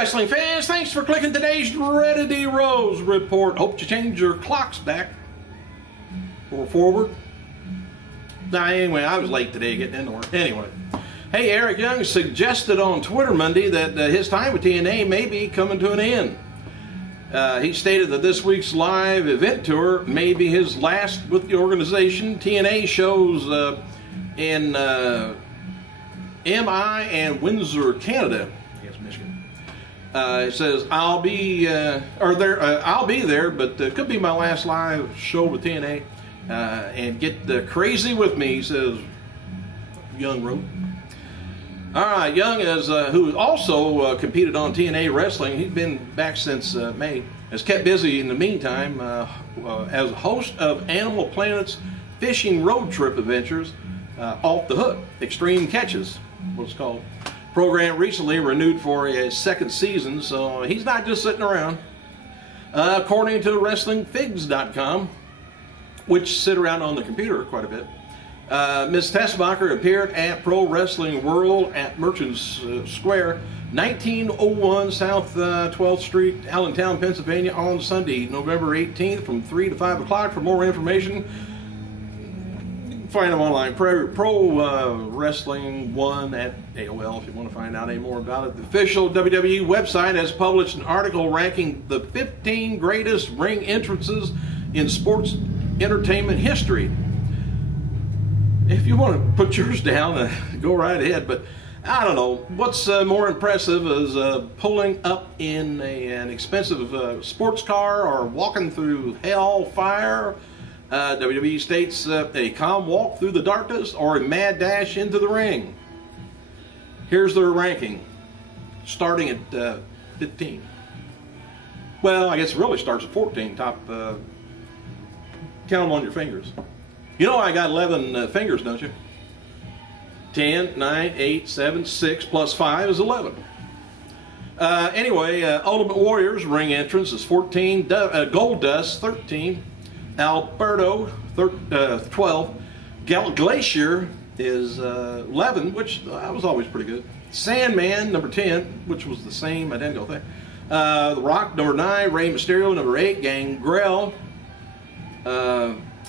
wrestling fans, thanks for clicking today's Reddity Rose report. Hope you change your clocks back or forward. Anyway, I was late today getting into work. Anyway, hey, Eric Young suggested on Twitter Monday that his time with TNA may be coming to an end. He stated that this week's live event tour may be his last with the organization. TNA shows in MI and Windsor, Canada. I guess Michigan. It says I'll be there, but it could be my last live show with TNA. And get crazy with me, he says Young wrote. All right, Young, who also competed on TNA Wrestling, he's been back since May, has kept busy in the meantime as a host of Animal Planet's fishing road trip adventures, Off the Hook, Extreme Catches, what it's called. Program recently renewed for a second season, so he's not just sitting around. According to WrestlingFigs.com, which sit around on the computer quite a bit, Ms. Tessmacher appeared at Pro Wrestling World at Merchants Square, 1901 South 12th Street, Allentown, Pennsylvania, on Sunday, November 18th from 3 to 5 o'clock. For more information, find them online. Pro Wrestling 1 at AOL if you want to find out any more about it. The official WWE website has published an article ranking the 15 greatest ring entrances in sports entertainment history. If you want to put yours down, go right ahead, but I don't know. What's more impressive is pulling up in an expensive sports car or walking through hellfire. WWE states a calm walk through the darkness or a mad dash into the ring. Here's their ranking, starting at 15. Well, I guess it really starts at 14, top. Count them on your fingers. You know I got 11 fingers, don't you? 10, 9, 8, 7, 6 plus 5 is 11. Anyway, Ultimate Warrior's ring entrance is 14. Goldust, 13. Alberto, 12. Glacier is 11, which was always pretty good. Sandman, number 10, which was the same identical thing. The Rock, number 9. Rey Mysterio, number 8. Gangrel.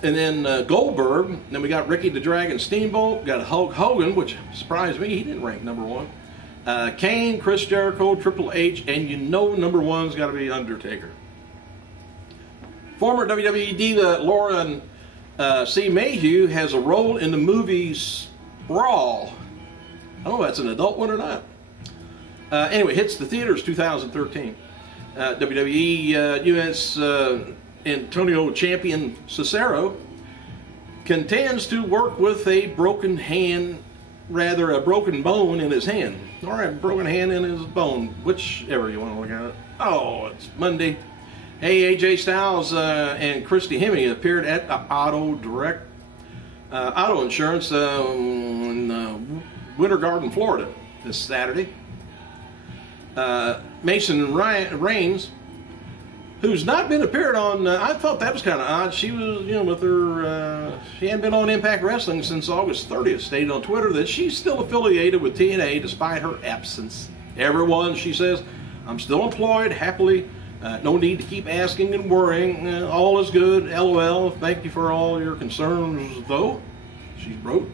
And then Goldberg. Then we got Ricky the Dragon Steamboat. Got Hulk Hogan, which surprised me. He didn't rank number 1. Kane, Chris Jericho, Triple H, and you know number 1's got to be Undertaker. Former WWE diva Lauren C. Mayhew has a role in the movie Sprawl. I don't know if that's an adult one or not. Anyway, hits the theaters 2013. WWE US Antonio Champion Cesaro contends to work with a broken hand, rather a broken bone in his hand, or a broken hand in his bone, whichever you want to look at it. Oh, it's Monday. Hey, AJ Styles and Christy Hemme appeared at Auto Direct Auto Insurance in Winter Garden, Florida this Saturday. Mason Reigns, who's not been appeared on, I thought that was kind of odd. She was, with her, she hadn't been on Impact Wrestling since August 30th, stated on Twitter that she's still affiliated with TNA despite her absence. Everyone, she says, I'm still employed, happily, no need to keep asking and worrying, all is good, LOL, thank you for all your concerns, though, she wrote.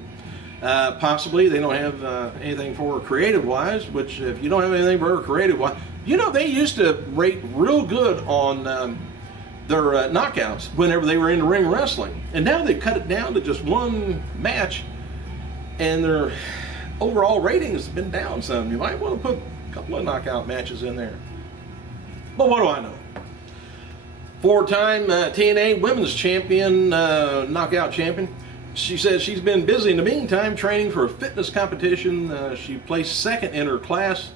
Possibly they don't have anything for her creative-wise, which if you don't have anything for her creative-wise, they used to rate real good on their knockouts whenever they were in the ring wrestling. And now they cut it down to just one match, and their overall rating has been down some. You might want to put a couple of knockout matches in there. But what do I know? Four-time TNA Women's Champion, Knockout Champion. She says she's been busy in the meantime training for a fitness competition. She placed second in her class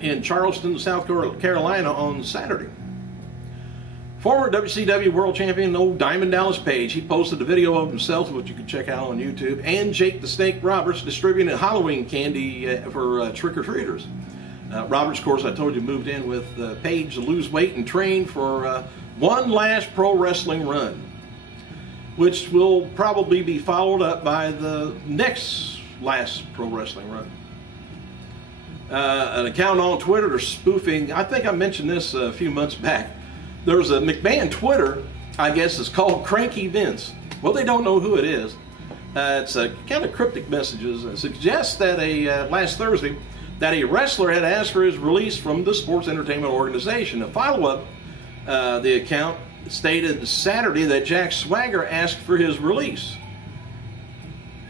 in Charleston, South Carolina on Saturday. Former WCW World Champion old Diamond Dallas Page, he posted a video of himself, which you can check out on YouTube, and Jake the Snake Roberts distributing Halloween candy for trick-or-treaters. Roberts, of course, I told you, moved in with Page to lose weight and train for one last pro wrestling run, which will probably be followed up by the next last pro wrestling run. an account on Twitter spoofing. I think I mentioned this a few months back. There's a McMahon Twitter, I guess it's called Cranky Vince. Well, they don't know who it is. It's kind of cryptic messages. It suggests that last Thursday that a wrestler had asked for his release from the Sports Entertainment Organization. A follow-up, the account stated Saturday that Jack Swagger asked for his release.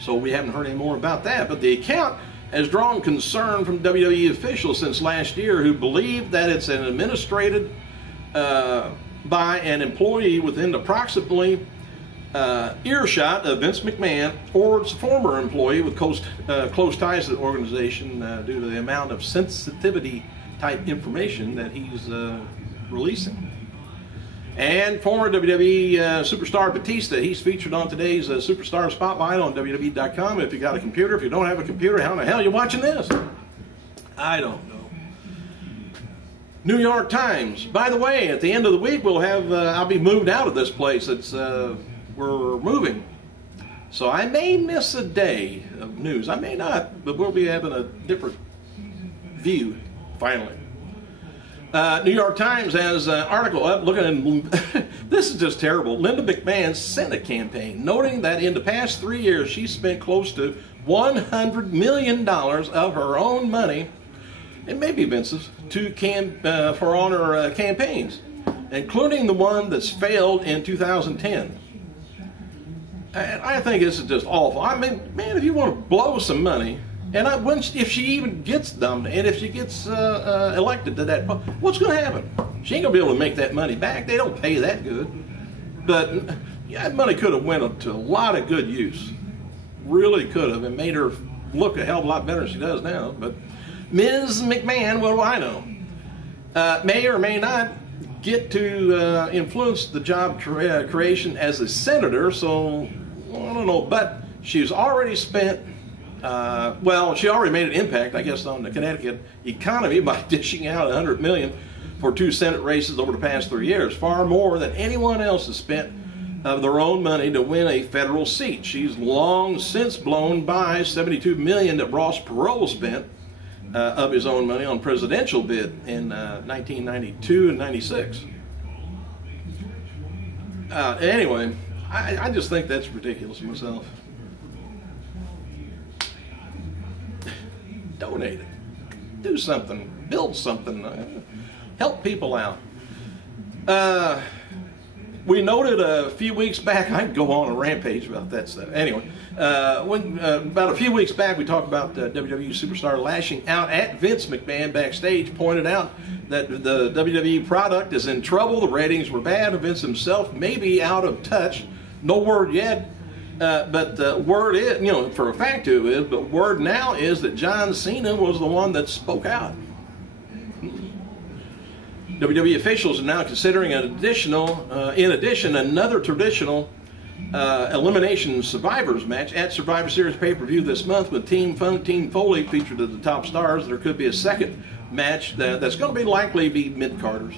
So we haven't heard any more about that. But the account has drawn concern from WWE officials since last year who believe that it's an administrated by an employee within approximately earshot of Vince McMahon or its former employee with close ties to the organization due to the amount of sensitivity type information that he's releasing. And former WWE superstar Batista, he's featured on today's Superstar Spotlight on WWE.com. If you got a computer, if you don't have a computer, how in the hell are you watching this? I don't know. New York Times. By the way, at the end of the week, we'll have I'll be moved out of this place. It's we're moving, so I may miss a day of news. I may not, but we'll be having a different view finally. New York Times has an article up looking at, this is just terrible, Linda McMahon's Senate campaign, noting that in the past 3 years she spent close to $100 million of her own money, and maybe Vince's, for on her campaigns, including the one that's failed in 2010. And I think this is just awful. I mean, man, if you want to blow some money, and if she even gets them, and if she gets elected to that, what's going to happen? She ain't going to be able to make that money back. They don't pay that good. But yeah, that money could have went to a lot of good use. Really could have, and made her look a hell of a lot better than she does now. But Ms. McMahon, what do I know? May or may not get to influence the job creation as a senator, so I don't know. But she's already spent, well, she already made an impact, I guess, on the Connecticut economy by dishing out $100 million for 2 Senate races over the past 3 years, far more than anyone else has spent of their own money to win a federal seat. She's long since blown by $72 million that Ross Perot spent of his own money on presidential bid in 1992 and 96. Anyway, I just think that's ridiculous myself. Donate it. Do something. Build something. Help people out. We noted a few weeks back, I can go on a rampage about that stuff. Anyway, about a few weeks back, we talked about WWE superstar lashing out at Vince McMahon backstage, pointed out that the WWE product is in trouble, the ratings were bad, Vince himself may be out of touch. No word yet, but the word is, you know, for a fact who is, but word now is that John Cena was the one that spoke out. WWE officials are now considering an additional, in addition, another traditional elimination survivors match at Survivor Series pay-per-view this month with Team Foley featured as the top stars. There could be a second match that's going to be likely be mid-carders.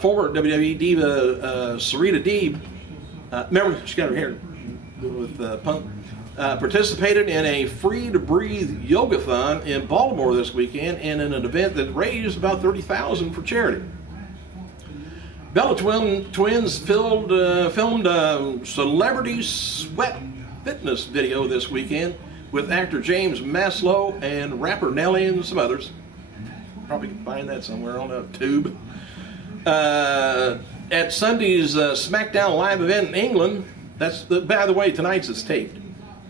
Former WWE diva Sarita Deeb, remember she got her hair with Punk, participated in a Free to Breathe yogathon in Baltimore this weekend and in an event that raised about $30,000 for charity. Bella Twins filmed a celebrity sweat fitness video this weekend with actor James Maslow and rapper Nelly and some others. Probably can find that somewhere on a tube. At Sunday's SmackDown live event in England, by the way, tonight's is taped.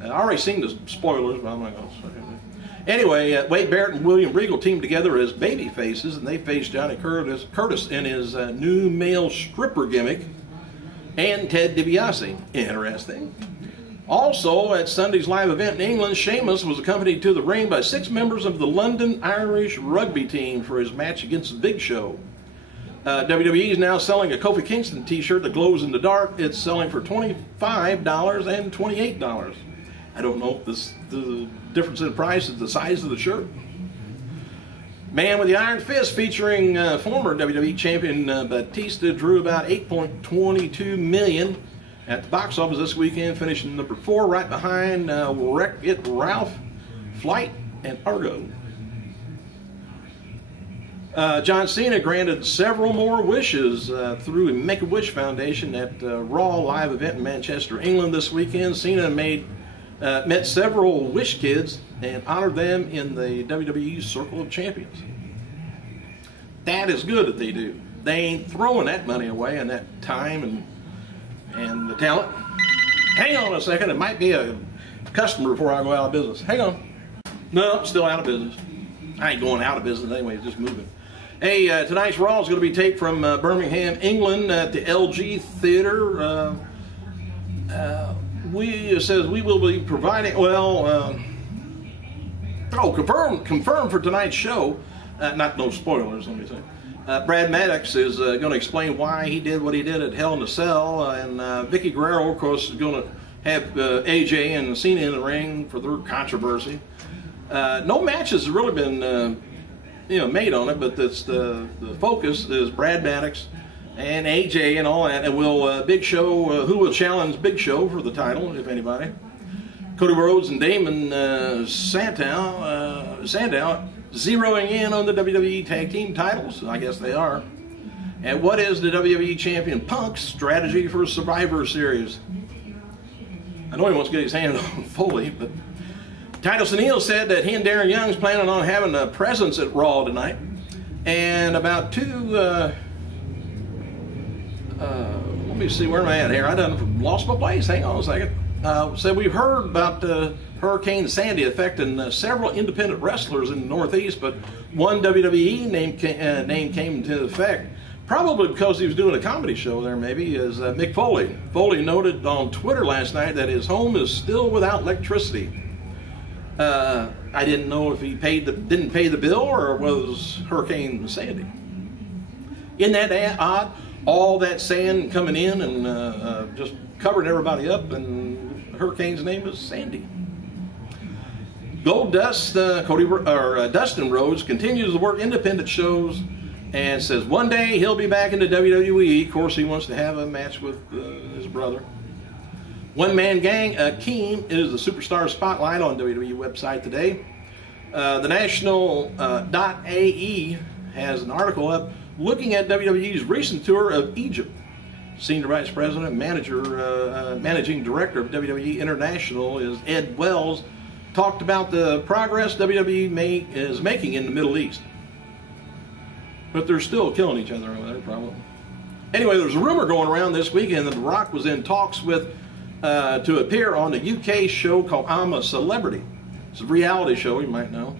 I already seen the spoilers, but I'm not going to say anything. Anyway, Wade Barrett and William Regal teamed together as baby faces, and they faced Johnny Curtis in his new male stripper gimmick, and Ted DiBiase. Interesting. Also, at Sunday's live event in England, Sheamus was accompanied to the ring by 6 members of the London Irish rugby team for his match against the Big Show. WWE is now selling a Kofi Kingston t-shirt that glows in the dark. It's selling for $25 and $28. I don't know if the difference in price is the size of the shirt. Man with the Iron Fist featuring former WWE champion Batista drew about $8.22 million at the box office this weekend, finishing number 4 right behind Wreck-It Ralph, Flight, and Argo. John Cena granted several more wishes through Make-A-Wish Foundation at Raw live event in Manchester, England this weekend. Cena met several Wish kids and honored them in the WWE Circle of Champions. That is good that they do. They ain't throwing that money away and that time and the talent. Hang on a second, it might be a customer before I go out of business. Hang on. No, still out of business. I ain't going out of business anyway, it's just moving. Hey, tonight's Raw is going to be taped from Birmingham, England at the LG Theater. It says we will be providing, confirmed for tonight's show, no spoilers, let me say. Brad Maddox is going to explain why he did what he did at Hell in a Cell, and Vickie Guerrero, of course, is going to have AJ and Cena in the ring for their controversy. No matches have really been made on it, but that's the focus is Brad Maddox and AJ and all that, and will Big Show, who will challenge Big Show for the title, if anybody. Cody Rhodes and Damon Sandow zeroing in on the WWE Tag Team titles. I guess they are. And what is the WWE Champion Punk's strategy for Survivor Series? I know he wants to get his hand on Foley, but Titus O'Neil said that he and Darren Young's planning on having a presence at Raw tonight. And about let me see, where am I at here? I done lost my place. Hang on a second. So we've heard about Hurricane Sandy affecting several independent wrestlers in the Northeast, but one WWE name came into effect, probably because he was doing a comedy show there, maybe, is Mick Foley. Foley noted on Twitter last night that his home is still without electricity. I didn't know if he didn't pay the bill or was Hurricane Sandy. Isn't that odd? All that sand coming in and just covering everybody up, and Hurricane's name is Sandy. Dustin Rhodes continues to work independent shows and says one day he'll be back in the WWE. Of course, he wants to have a match with his brother. One Man Gang, Akeem is the superstar spotlight on WWE website today. The National.AE has an article up looking at WWE's recent tour of Egypt. Senior Vice President and Managing Director of WWE International is Ed Wells, talked about the progress WWE is making in the Middle East. But they're still killing each other over there, probably. Anyway, there's a rumor going around this weekend that The Rock was in talks with to appear on a UK show called I'm a Celebrity. It's a reality show, you might know.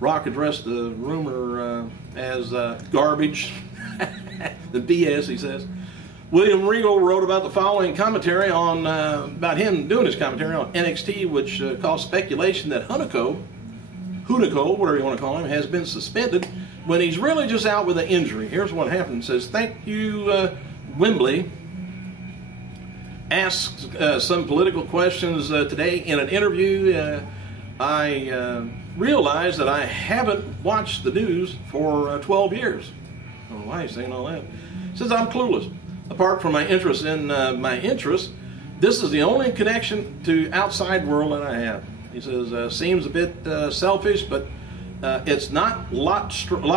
Rock addressed the rumor as garbage, the BS, he says. William Regal wrote about the following commentary on about him doing his commentary on NXT, which caused speculation that Hunico, whatever you want to call him, has been suspended when he's really just out with an injury. Here's what happened. It says, thank you, Wembley. Asked some political questions today in an interview. I realized that I haven't watched the news for 12 years. I don't know why he's saying all that. Says I'm clueless. Apart from my interest in my interests, this is the only connection to outside world that I have. He says, seems a bit selfish, but it's not a lot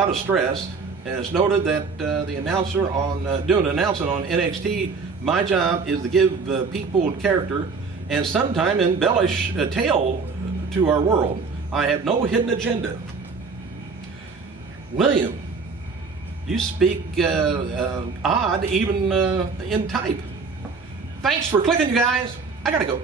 of stress. And it's noted that the announcer on doing an announcement on NXT, my job is to give people character and sometimes embellish a tale to our world. I have no hidden agenda. William, you speak odd even in type. Thanks for clicking, you guys. I gotta go.